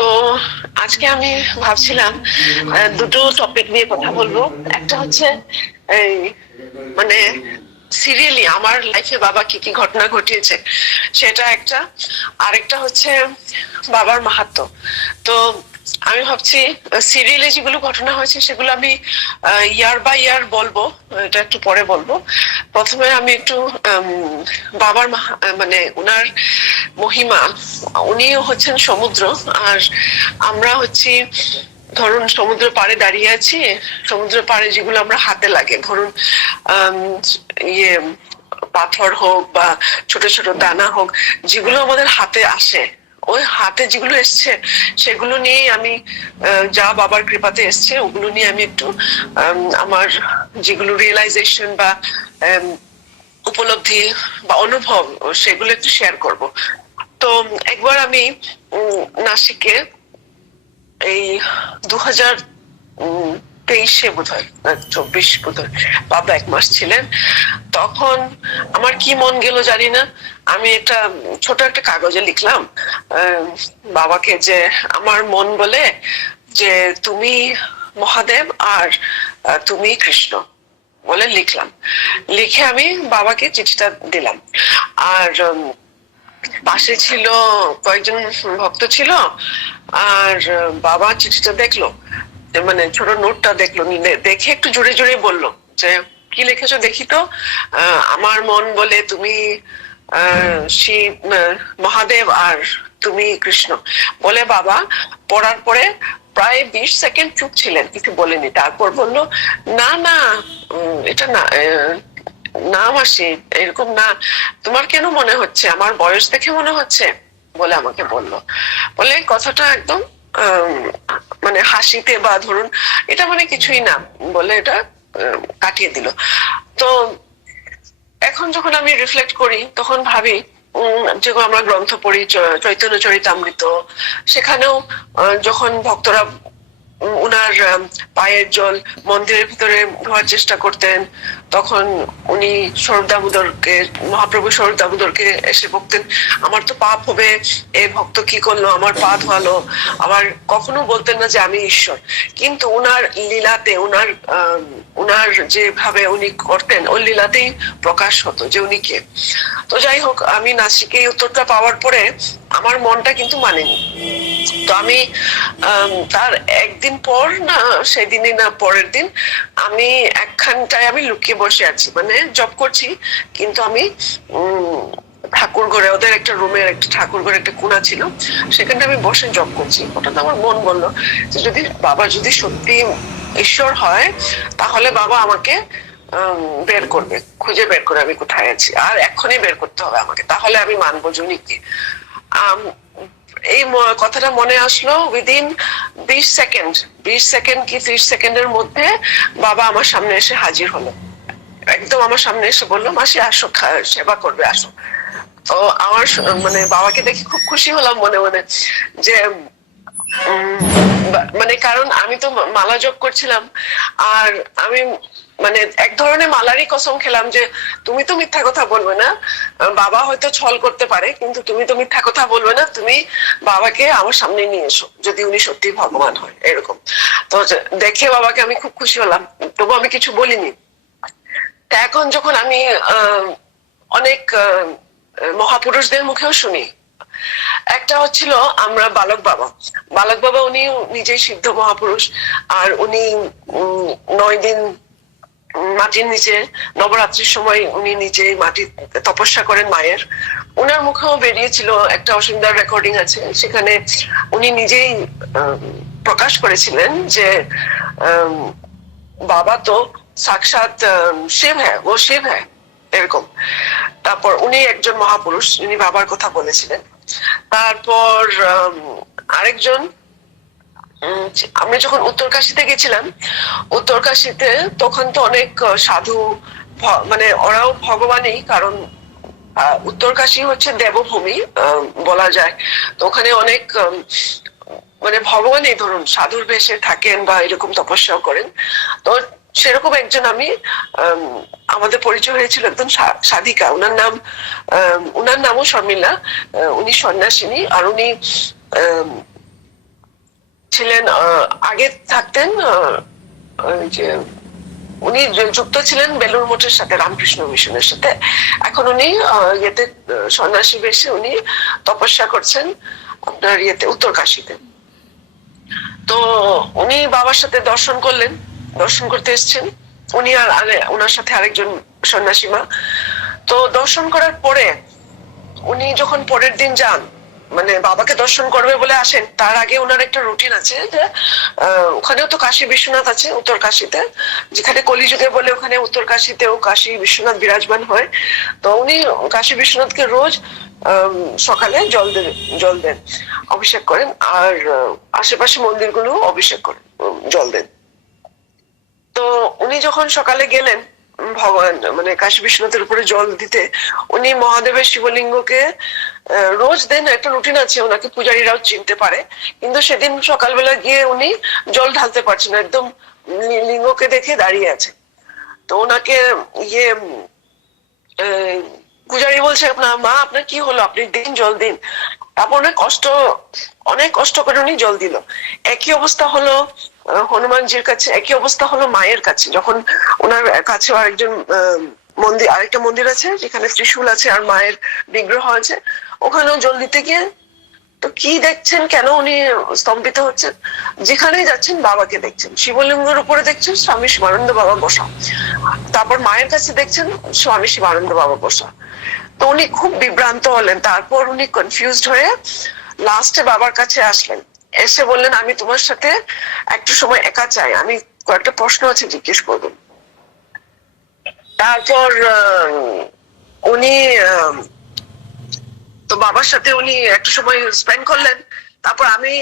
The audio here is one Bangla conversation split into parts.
তো আজকে আমি ভাবছিলাম দুটো টপিক নিয়ে কথা বলবো। একটা হচ্ছে এই মানে সিরিয়ালি আমার লাইফে বাবা কি কি ঘটনা ঘটিয়েছে সেটা একটা, আরেকটা হচ্ছে বাবার মাহাত্ম্য। তো আমি ভাবছি সিরিয়ালে যেগুলো ঘটনা হয়েছে সেগুলো আমি ইয়ার বাই ইয়ার বলবো, এটা একটু পরে বলবো। প্রথমে আমি একটু বাবার মানে উনার মহিমা। উনি হচ্ছেন সমুদ্র, আর আমরা হচ্ছি ধরুন সমুদ্র পাড়ে দাঁড়িয়ে আছি। সমুদ্র পাড়ে যেগুলো আমরা হাতে লাগে, ধরুন আহ ইয়ে পাথর হোক বা ছোট ছোট দানা হোক, যেগুলো আমাদের হাতে আসে, ওই হাতে যেগুলো এসছে সেগুলো নিয়েই আমি যা বাবার কৃপাতে এসছে ওগুলো নিয়ে আমি একটু আমার যেগুলো রিয়েলাইজেশন বা উপলব্ধি বা অনুভব সেগুলো একটু শেয়ার করব। তো একবার আমি নাসিকে এই 2023-এ বোধ হয়, 24 বোধ হয়, বাবা 1 মাস ছিলেন। তখন আমার কি মন গেল জানি না, আমি একটা ছোট একটা কাগজে লিখলাম বাবাকে, যে আমার মন বলে যে তুমি মহাদেব আর তুমি কৃষ্ণ বলে লিখলাম। লিখে আমি বাবাকে চিঠিটা দিলাম। আর পাশে ছিল কয়েকজন ভক্ত ছিল, আর বাবা চিঠিটা দেখলো, মানে ছোট নোটটা দেখলো, দেখে একটু জোরে জোরে বললো যে কি লিখেছো দেখি তো। আমার মন বলে তুমি শিব মহাদেব আর তুমি কৃষ্ণ বলে বাবা পড়ার পরে প্রায় 20 সেকেন্ড চুপ ছিলেন, কিছু বলেনি। তারপর বললো না না, এটা না, না মাসি, এরকম না, তোমার কেন মনে হচ্ছে, আমার বয়স দেখে মনে হচ্ছে বলে আমাকে বললো। বলে কথাটা একদম মানে হাসিতে বা ধরুন এটা মানে কিছুই না বলে এটা কাটিয়ে দিল। তো এখন যখন আমি রিফ্লেক্ট করি তখন ভাবি যখন আমরা গ্রন্থ পড়ি, চৈতন্য চরিতামৃত, সেখানেও যখন ভক্তরা উনার পায়ের জল মন্দিরের ভিতরে ধোয়ার চেষ্টা করতেন, তখন উনি স্বরূপ দামোদরকে, মহাপ্রভু স্বরূপ দামোদরকে এসে বলতেন আমার তো পাপ হবে, এই ভক্ত কি করলো, আমার পা ধোয়ালো। আবার কখনো বলতেন না যে আমি ঈশ্বর, কিন্তু উনার লীলাতে, উনার যেভাবে উনি করতেন ওই লীলাতেই প্রকাশ হতো যে উনি কে। তো যাই হোক, আমি নাসিকে এই উত্তরটা পাওয়ার পরে আমার মনটা কিন্তু মানেনি। তো আমি তার একদিন পর, না সেদিনই না পরের দিন, আমি একখানটায় আমি লুকিয়ে বসে আছি, মানে জব করছি, কিন্তু আমি ঠাকুর ঘরে, ওদের একটা রুমের একটা ঠাকুর ঘরে একটা কোণা ছিল, সেখানটা আমি বসে জব করছি। হঠাৎ আমার মন বললো যে যদি বাবা যদি সত্যি ঈশ্বর হয় তাহলে বাবা আমাকে বের করবে, খুঁজে বের করে আমি কোথায় আছি, আর এক্ষুনি বের করতে হবে আমাকে, তাহলে আমি মানবো যে উনি কি। এই কথাটা মনে আসলো উইদিন 20 সেকেন্ড, 20 সেকেন্ড কি 30 সেকেন্ডের মধ্যে বাবা আমার সামনে এসে হাজির হলো। একদম আমার সামনে এসে বললো মাসি আসো, সেবা করবে আসো। তো আমার মানে বাবাকে দেখে খুব খুশি হলাম মনে মনে, যে মানে কারণ আমি তো মালা জপ করছিলাম, আর আমি মানে এক ধরনের মালারই কসম খেলাম যে তুমি তো মিথ্যা কথা বলবে না, বাবা হয়তো ছল করতে পারে কিন্তু তুমি তো মিথ্যা কথা বলবে না, তুমি বাবাকে আমার সামনে নিয়ে এসো যদি উনি সত্যি ভগবান হয়, এরকম। তো দেখে বাবাকে আমি খুব খুশি হলাম, তবু আমি কিছু বলিনি। তা এখন যখন আমি অনেক মহাপুরুষদের মুখেও শুনি, একটা হচ্ছিল আমরা বালক বাবা। বালক বাবা উনি নিজেই সিদ্ধ মহাপুরুষ, আর উনি 9 দিন মাটির নিচে নবরাত্রির সময় উনি নিজেই মাটি তপস্যা করেন মায়ের। উনার মুখেও বেরিয়েছিল একটা অসুবিধার রেকর্ডিং আছে, সেখানে উনি নিজেই প্রকাশ করেছিলেন যে বাবা তো সাক্ষাৎ শিব হ্যাঁ, ও শিব হ্যাঁ, এরকম। তারপর উনি একজন মহাপুরুষ, উনি বাবার কথা বলেছিলেন। তারপর আরেকজন, আমরা যখন উত্তরকাশীতে গেছিলাম, উত্তরকাশীতে তখন তো অনেক সাধু, মানে ওরাও ভগবানই, কারণ উত্তরকাশী হচ্ছে দেবভূমি বলা যায়। তো ওখানে অনেক মানে ভগবানই ধরুন সাধুর বেশে থাকেন বা এরকম তপস্যাও করেন। তো সেরকম একজন আমি, আমাদের পরিচয় হয়েছিল একজন সাধিকা, উনার নামও শর্মিলা, উনি সন্ন্যাসিনী, আর উনি ছিলেন, আগে থাকতেন ওই যে উনি যুক্ত ছিলেন বেলুড় মঠের সাথে, রামকৃষ্ণ মিশনের সাথে। এখন উনি ইয়েতে সন্ন্যাসী বেশে উনি তপস্যা করছেন আপনার ইয়েতে উত্তরকাশীতে। তো উনি বাবার সাথে দর্শন করলেন, দর্শন করতে এসছেন উনি আর ওনার সাথে আরেকজন সন্ন্যাসী মা। তো দর্শন করার পরে উনি যখন পরের দিন যান, মানে বাবাকে দর্শন করবে বলে আসেন, তার আগে ওনার একটা রুটিন আছে যে ওখানেও তো কাশী বিশ্বনাথ আছে উত্তর কাশীতে, যেখানে কলিযুগে বলে ওখানে উত্তর কাশীতেও কাশী বিশ্বনাথ বিরাজমান হয়। তো উনি কাশী বিশ্বনাথকে রোজ সকালে জল দেন, অভিষেক করেন, আর আশেপাশে মন্দিরগুলো অভিষেক করেন, জল দেন। তো উনি যখন সকালে গেলেন ভগবান মানে কাশী বিশ্বনাথের উপরে জল দিতে, উনি মহাদেবের শিবলিঙ্গকে রোজ দেন, একটা রুটিন আছে, ওনাকে পূজারীরাও চিনতে পারে, কিন্তু সেদিন সকালবেলা গিয়ে উনি জল ঢালতে পারছেন না, একদম লিঙ্গকে দেখে দাঁড়িয়ে আছে। তো ওনাকে ইয়ে পূজারী বলছে, আপনার মা আপনার কি হলো, আপনি দিন জল দিন। তারপর অনেক কষ্ট করে উনি জল দিল। একই অবস্থা হলো হনুমানজির কাছে, একই অবস্থা হলো মায়ের কাছে, যখন ওনার কাছে আরেকজন আরেকটা মন্দির আছে যেখানে ত্রিশূল আছে আর মায়ের বিগ্রহ আছে, ওখানেও জল দিতে গিয়ে তো কি দেখছেন, কেন উনি স্তম্ভিত হচ্ছেন, যেখানেই যাচ্ছেন বাবাকে দেখছেন, শিবলিঙ্গের উপরে দেখছেন স্বামী শিবানন্দ বাবা বসা, তারপর মায়ের কাছে দেখছেন স্বামী শিবানন্দ বাবা বসা। তো উনি খুব বিভ্রান্ত হলেন, তারপর উনি কনফিউজড হয়ে লাস্টে বাবার কাছে আসলেন, এসে বললেন আমি তোমার সাথে একটু সময় একা চাই, আমি কয়েকটা প্রশ্ন আছে জিজ্ঞেস করবো। তারপর উনি তো বাবার সাথে উনি একটু সময় স্পেন্ড করলেন। তারপর আমি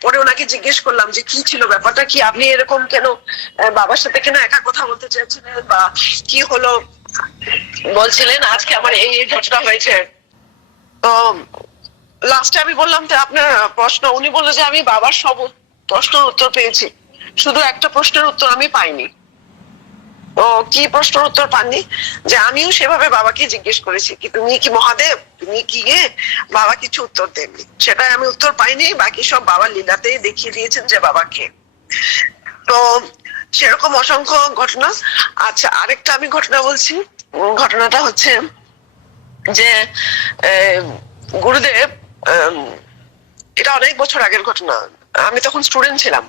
পরে ওনাকে জিজ্ঞেস করলাম যে কি ছিল ব্যাপারটা, কি আপনি এরকম কেন বাবার সাথে কেন একা কথা বলতে চাইছিলেন বা কি হলো। বলছিলেন আজকে আমার এই ঘটনা হয়েছে। তো লাস্টে আমি বললাম যে আপনার প্রশ্ন, উনি বললো যে আমি বাবার সব প্রশ্নের উত্তর পেয়েছি, শুধু একটা প্রশ্নের উত্তর আমি পাইনি। তো কি প্রশ্নের উত্তর পাননি, যে আমিও সেভাবে বাবাকে জিজ্ঞেস করেছি কি তুমি কি মহাদেব, তুমি কি বাবা কিছু উত্তর দেননি, সেটাই আমি উত্তর পাইনি, বাকি সব বাবার লীলাতেই দেখিয়ে দিয়েছেন যে বাবাকে। তো সেরকম অসংখ্য ঘটনা। আচ্ছা আরেকটা আমি ঘটনা বলছি, ঘটনাটা হচ্ছে যে গুরুদেব, এটা অনেক বছর আগের ঘটনা, আমি তখন স্টুডেন্ট ছিলাম।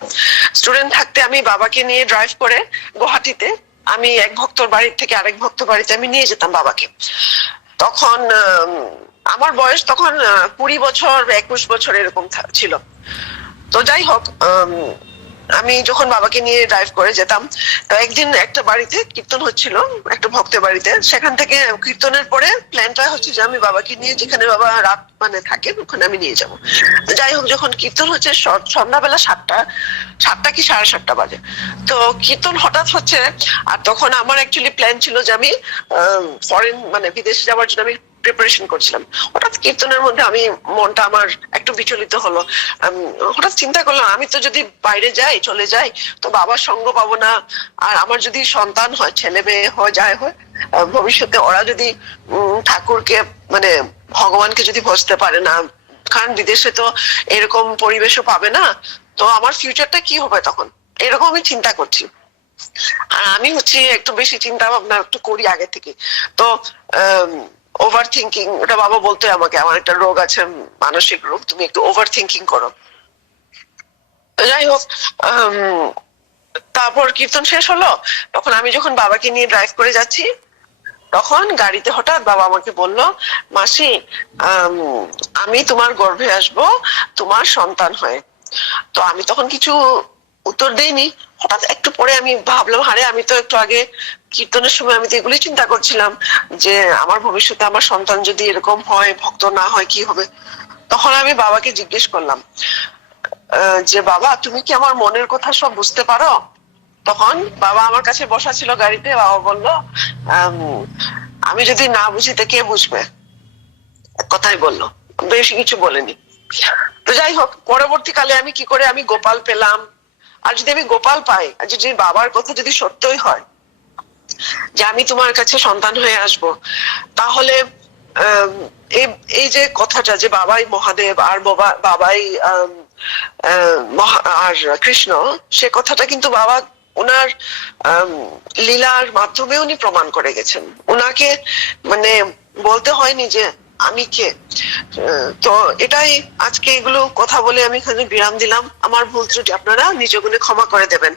স্টুডেন্ট থাকতে আমি বাবাকে নিয়ে ড্রাইভ করে গুয়াহাটিতে আমি এক ভক্তর বাড়ি থেকে আরেক ভক্তর বাড়িতে আমি নিয়ে যেতাম বাবাকে। তখন আমার বয়স তখন 20 বছর 21 বছর এরকম ছিল। তো যাই হোক, আমি যখন বাবাকে নিয়ে ড্রাইভ করে যেতাম, তো একদিন একটা বাড়িতে কীর্তন হচ্ছিল, একটা ভক্তের বাড়িতে, সেখান থেকে কীর্তনের পরে প্ল্যানটা হচ্ছে যে আমি বাবাকে নিয়ে যেখানে বাবা রাত মানে থাকে ওখানে আমি নিয়ে যাবো। তো যাই হোক, যখন কীর্তন হচ্ছে সন্ধ্যাবেলা 7টা কি 7:30 বাজে, তো কীর্তন হঠাৎ হচ্ছে। আর তখন আমার অ্যাকচুয়ালি প্ল্যান ছিল যে আমি ফরেন মানে বিদেশে যাওয়ার জন্য আমি প্রিপারেশন করছিলাম। হঠাৎ কীর্তনের মধ্যে আমি মনটা আমার একটু বিচলিত হলো। হঠাৎ চিন্তা করলাম আমি তো যদি বাইরে যাই, চলে যাই, তো বাবার সঙ্গ পাবো না। আর আমার যদি সন্তান হয়, ছেলে মেয়ে হয়, যায় হয়, ভবিষ্যতে ওরা যদি ঠাকুরকে মানে ভগবানকে যদি বুঝতে পারে না, কারণ বিদেশে তো এরকম পরিবেশও পাবে না, তো আমার ফিউচারটা কি হবে তখন, এরকম আমি চিন্তা করছি। আর আমি হচ্ছে একটু বেশি চিন্তা ভাবনা একটু করি আগে থেকে। তো ওভার থিঙ্কিং, ওটা বাবা বলতো আমাকে, আমার একটা রোগ আছে, মানসিক রোগ, তুমি একটু ওভার থিঙ্কিং করো। যাই হোক, তারপর কীর্তন শেষ হলো, তখন আমি যখন বাবাকে নিয়ে ড্রাইভ করে যাচ্ছি, তখন গাড়িতে হঠাৎ বাবা আমাকে বলল, মাসি আমি তোমার গর্ভে আসব তোমার সন্তান হয়ে। তো আমি তখন কিছু উত্তর দেইনি। হঠাৎ একটু পরে আমি ভাবলাম, হারে আমি তো একটু আগে কীর্তনের সময় আমি তো এগুলি চিন্তা করছিলাম যে আমার ভবিষ্যতে আমার সন্তান যদি এরকম হয়, ভক্ত না হয় কি হবে। তখন আমি বাবাকে জিজ্ঞেস করলাম যে বাবা তুমি কি আমার মনের কথা সব বুঝতে পারো। তখন বাবা আমার কাছে বসা ছিল গাড়িতে, বাবা বলল আমি যদি না বুঝি তো কে বুঝবে, কথাই বললো, বেশি কিছু বলেনি। তো যাই হোক, পরবর্তীকালে আমি কি করে আমি গোপাল পেলাম। আর যদি আমি গোপাল পাই, আর যদি বাবার কথা যদি সত্যই হয় যে আমি তোমার কাছে সন্তান হয়ে আসব, তাহলে এই যে কথাটা যে বাবাই মহাদেব আর বাবাই আর কৃষ্ণ, সে কথাটা কিন্তু বাবা ওনার লীলার মাধ্যমে উনি প্রমাণ করে গেছেন। ওনাকে মানে বলতে হয়নি যে আমি কে। তো এটাই আজকে এগুলো কথা বলে আমি এখানে বিরাম দিলাম। আমার ভুল ত্রুটি আপনারা নিজ গুণে ক্ষমা করে দেবেন।